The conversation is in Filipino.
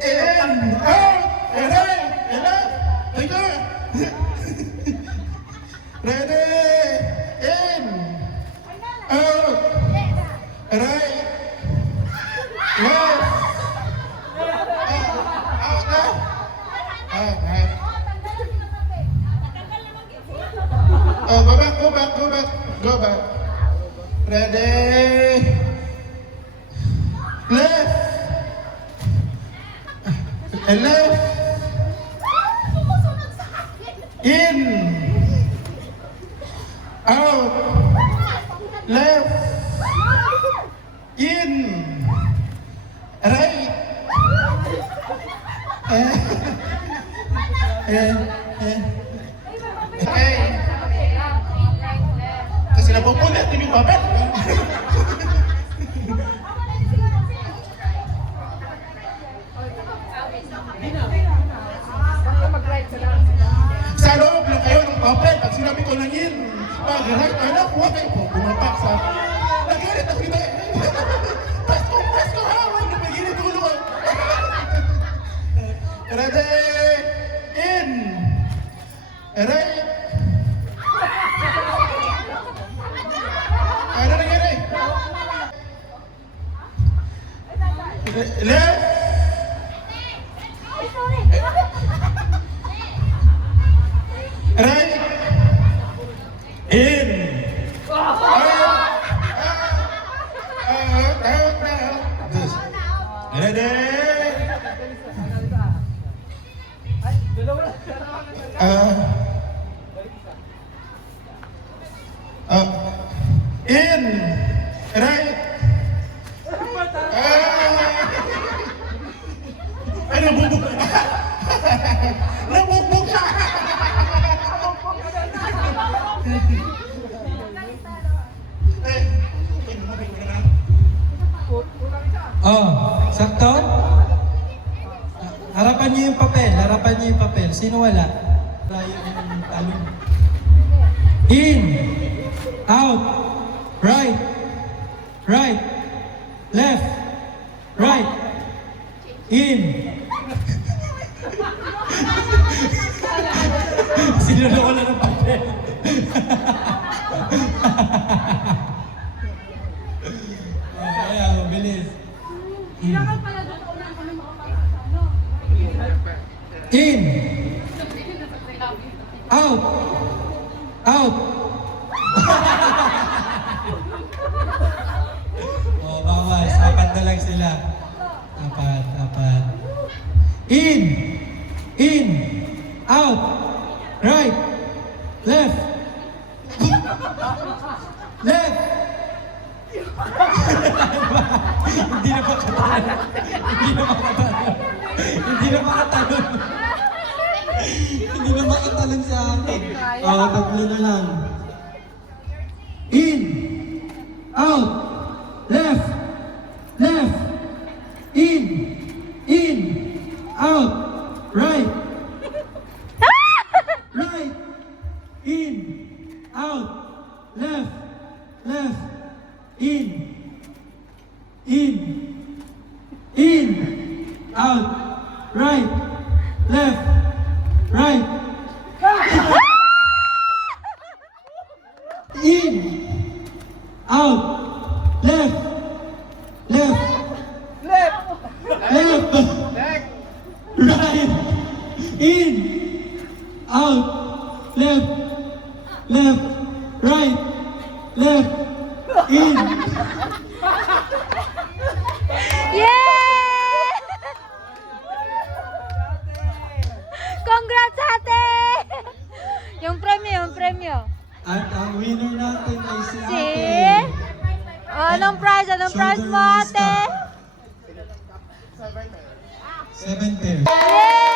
In, out, right, left, tiga. Ready, in, out, right, left, out na. Okay. Oh, go back, go back, go back, go back. Ready, left, left, in, out, left, in, right, okay. Kasi napupulit din yung papel. Sa loob lang kayo ng papel. Pag sinabi ko lang yun, pag-right, anak, huwag kayo po. Bumapak sa... Nagalit ako ito eh. Presko, ha? Huwag na pagiging tulong. Ready? In. Right. Ano nangyari? Left. Right. In. Out. Ready? In. Right. Ay, nabugbog. Nabugbog siya. Oh, sakto? Harapan niyo yung papel, harapan niyo yung papel. Sino wala? Tayo yung talon. In, out, right, right, left, right, in. Sino na wala ng papel? Kaya, mabilis. In. Out. Out. Oh, bawas. Apat na lang sila. Apat. In. In. Out. Right. Left. Left. Hindi na makatalon. Hindi na makatalon sa akin. Tatlo na lang. In. Out. Left. Left. In. In. Out. Right. Right. In. Out. Left. Left. In. In. In. Out. Right. Left. Right. In. Out. Left. Left. Left. Right. In. Out. Left. Left. Right. Left. In. Yeah! Congrats, ate! Yung premyo. At ang winner natin ay si Si? Ate. Anong prize mo, ate? 7 pairs. Yeah!